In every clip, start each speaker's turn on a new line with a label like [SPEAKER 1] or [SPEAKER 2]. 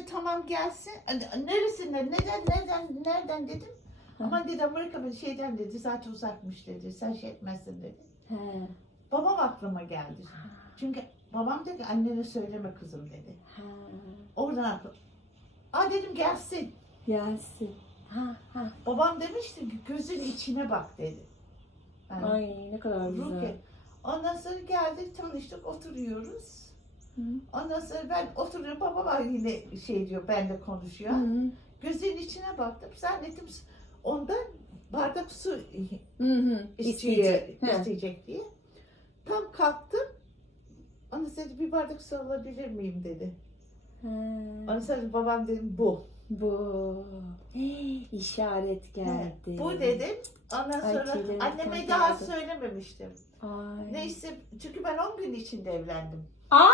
[SPEAKER 1] dedi tamam gelsin. Hani, Neresinden, neden, nereden, nereden dedim.
[SPEAKER 2] Hı.
[SPEAKER 1] Ama dedi Amerika bir şeyden dedi zaten uzakmış dedi. Sen şey etmezsin dedi.
[SPEAKER 2] He.
[SPEAKER 1] Babam aklıma geldi. Çünkü babam dedi annene söyleme kızım dedi.
[SPEAKER 2] Ha.
[SPEAKER 1] Oradan aklı. Aa dedim gelsin.
[SPEAKER 2] Gelsin. Ha ha.
[SPEAKER 1] Babam demişti ki gözün içine bak dedi. Yani,
[SPEAKER 2] Ay ne kadar güzel.
[SPEAKER 1] Rukiye. Ondan sonra geldik tanıştık oturuyoruz.
[SPEAKER 2] Hı.
[SPEAKER 1] Ondan sonra ben oturuyorum babam var yine şey diyor benle konuşuyor.
[SPEAKER 2] Hı.
[SPEAKER 1] Gözün içine baktım zannettim ondan bardak su
[SPEAKER 2] Hı hı. İsteyecek.
[SPEAKER 1] İsteyecek diye. Tam kalktım. Ona dedi bir bardak su alabilir miyim dedi.
[SPEAKER 2] He.
[SPEAKER 1] Ondan sonra babam dedim bu.
[SPEAKER 2] Bu işaret geldi.
[SPEAKER 1] Bu dedim. Ondan
[SPEAKER 2] Ay,
[SPEAKER 1] sonra anneme daha
[SPEAKER 2] geldi.
[SPEAKER 1] söylememiştim.
[SPEAKER 2] Ay.
[SPEAKER 1] Neyse çünkü ben 10 gün içinde evlendim.
[SPEAKER 2] Aa!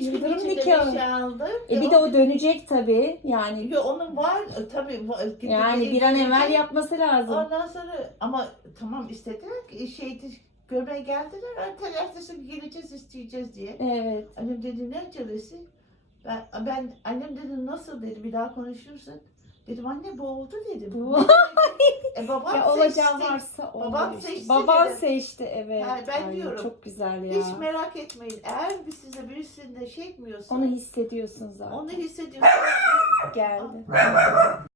[SPEAKER 1] 3 gün
[SPEAKER 2] Yıldırım
[SPEAKER 1] içinde
[SPEAKER 2] nikahı.
[SPEAKER 1] aldım.
[SPEAKER 2] E bir de o dönecek tabii. Yani
[SPEAKER 1] Yo, onun var e, tabii. var, gidip
[SPEAKER 2] yani bir an evvel yapması lazım.
[SPEAKER 1] Ondan sonra ama tamam istediler ki şeydi görmeye geldiler. Ertesi ertesi gün geleceğiz isteyeceğiz diye.
[SPEAKER 2] Evet.
[SPEAKER 1] Annem dedi ne acelesi? Ben, ben annem dedi nasıl dedi bir daha konuşursun. Dedim anne bu oldu dedim.
[SPEAKER 2] Bu-
[SPEAKER 1] e, babam
[SPEAKER 2] Ya olacağı
[SPEAKER 1] seçti.
[SPEAKER 2] varsa olur
[SPEAKER 1] Babam
[SPEAKER 2] işte.
[SPEAKER 1] seçti
[SPEAKER 2] Baban
[SPEAKER 1] dedi.
[SPEAKER 2] seçti evet.
[SPEAKER 1] Yani ben
[SPEAKER 2] Ay,
[SPEAKER 1] diyorum,
[SPEAKER 2] Çok güzel ya.
[SPEAKER 1] Hiç merak etmeyin. Eğer bir size birisinde şey etmiyorsa
[SPEAKER 2] Onu hissediyorsun zaten.
[SPEAKER 1] onu hissediyorsanız
[SPEAKER 2] geldi.